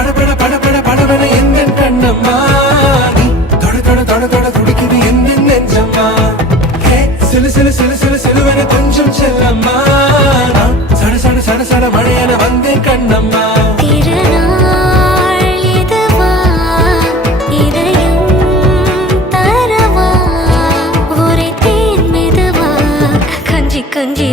படபட படபட படபட எந்த கண்ணம்மா நீ தொட தொட தொட தொட துடிக்குது எந்த நெஞ்சம்மா ஹே சிலு சிலு சிலு சிலு சிலுவன கொஞ்சம் செல்லம்மா நான் சட சட சட சட மழையன வந்தேன் கண்ணம்மா திருநாள் இதுவா இதயம் தரவா ஒரே தேன் மெதுவா கஞ்சி கஞ்சி